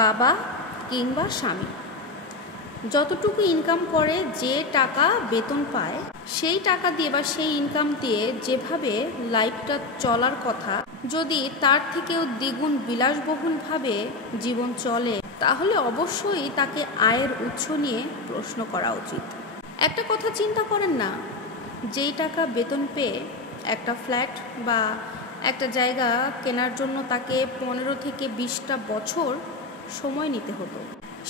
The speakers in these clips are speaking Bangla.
বাবা কিংবা স্বামী যতটুকু ইনকাম করে, যে টাকা বেতন পায়, সেই টাকা দিয়ে বা সেই ইনকাম দিয়ে যেভাবে লাইফটা চলার কথা, যদি তার থেকেও দ্বিগুণ বিলাসবহুলভাবে জীবন চলে, তাহলে অবশ্যই তাকে আয়ের উৎস নিয়ে প্রশ্ন করা উচিত। একটা কথা চিন্তা করেন না, যেই টাকা বেতন পেয়ে একটা ফ্ল্যাট বা একটা জায়গা কেনার জন্য তাকে 15 থেকে 20টা বছর সময় নিতে হতো,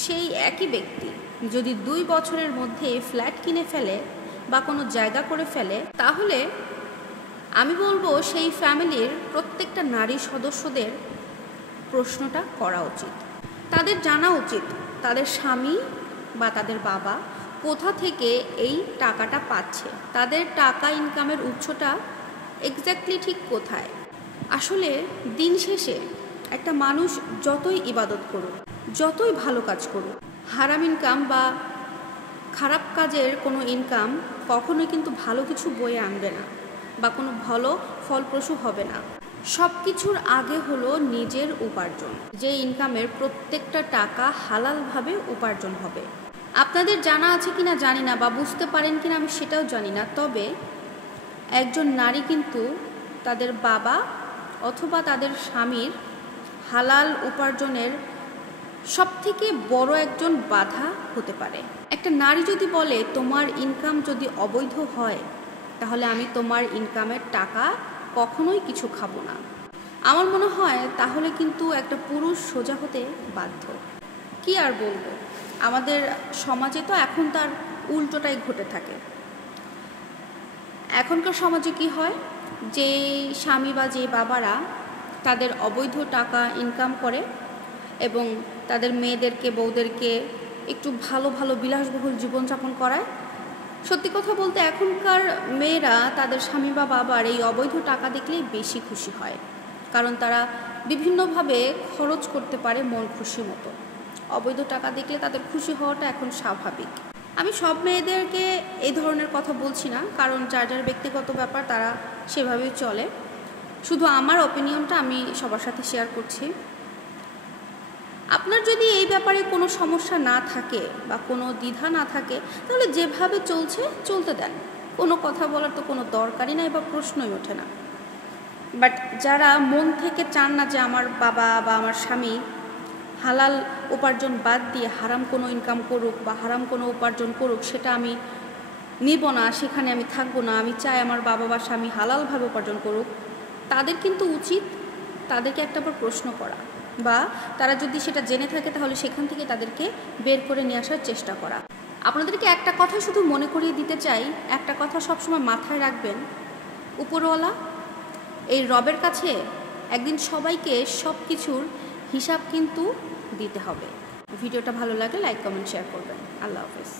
সেই একই ব্যক্তি যদি 2 বছরের মধ্যে ফ্ল্যাট কিনে ফেলে বা কোনো জায়গা করে ফেলে, তাহলে আমি বলবো সেই ফ্যামিলির প্রত্যেকটা নারী সদস্যদের প্রশ্নটা করা উচিত। তাদের জানা উচিত তাদের স্বামী বা তাদের বাবা কোথা থেকে এই টাকাটা পাচ্ছে, তাদের টাকা ইনকামের উৎসটা এক্স্যাক্টলি ঠিক কোথায়। আসলে দিন শেষে একটা মানুষ যতই ইবাদত করুক, যতই ভালো কাজ করুক, হারাম ইনকাম বা খারাপ কাজের কোনো ইনকাম কখনোই কিন্তু ভালো কিছু বয়ে আনবে না বা কোনো ভালো ফলপ্রসূ হবে না। সব কিছুর আগে হলো নিজের উপার্জন, যে ইনকামের প্রত্যেকটা টাকা হালালভাবে উপার্জন হবে। আপনাদের জানা আছে কিনা জানি না, বা বুঝতে পারেন কিনা আমি সেটাও জানি না, তবে একজন নারী কিন্তু তাদের বাবা অথবা তাদের স্বামীর হালাল উপার্জনের সবথেকে বড় একজন বাধা হতে পারে। একটা নারী যদি বলে তোমার ইনকাম যদি অবৈধ হয়, তাহলে আমি তোমার ইনকামের টাকা কখনোই কিছু খাবো না, আমার মনে হয় তাহলে কিন্তু একটা পুরুষ সোজা হতে বাধ্য। কি আর বলবো, আমাদের সমাজে তো এখন তার উল্টোটাই ঘটে থাকে। এখনকার সমাজে কি হয়, যে স্বামী বা যে বাবারা তাদের অবৈধ টাকা ইনকাম করে এবং তাদের মেয়েদেরকে, বউদেরকে একটু ভালো ভালো বিলাসবহুল জীবনযাপন করায়, সত্যি কথা বলতে এখনকার মেয়েরা তাদের স্বামী বা বাবার এই অবৈধ টাকা দেখলেই বেশি খুশি হয়, কারণ তারা বিভিন্নভাবে খরচ করতে পারে মন খুশি মতো। অবৈধ টাকা দেখলে তাদের খুশি হওয়াটা এখন স্বাভাবিক। আমি সব মেয়েদেরকে এই ধরনের কথা বলছি না, কারণ যার যার ব্যক্তিগত ব্যাপার, তারা সেভাবেই চলে। শুধু আমার অপিনিয়নটা আমি সবার সাথে শেয়ার করছি। আপনার যদি এই ব্যাপারে কোনো সমস্যা না থাকে বা কোনো দ্বিধা না থাকে, তাহলে যেভাবে চলছে চলতে দেন, কোনো কথা বলার তো কোনো দরকারই নাই বা প্রশ্নই ওঠে না। বাট যারা মন থেকে চান না যে আমার বাবা বা আমার স্বামী হালাল উপার্জন বাদ দিয়ে হারাম কোনো ইনকাম করুক বা হারাম কোনো উপার্জন করুক, সেটা আমি নিব না, সেখানে আমি থাকবো না, আমি চাই আমার বাবা বা স্বামী হালালভাবে উপার্জন করুক, তাদের কিন্তু উচিত তাদেরকে একটাবার প্রশ্ন করা, বা তারা যদি সেটা জেনে থাকে তাহলে সেখান থেকে তাদেরকে বের করে নিয়ে আসার চেষ্টা করা। আপনাদেরকে একটা কথা শুধু মনে করিয়ে দিতে চাই, একটা কথা সবসময় মাথায় রাখবেন, উপরওয়ালা এই রবের কাছে একদিন সবাইকে সব কিছুর হিসাব কিন্তু দিতে হবে। ভিডিওটা ভালো লাগলে লাইক, কমেন্ট, শেয়ার করবেন। আল্লাহ হাফেজ।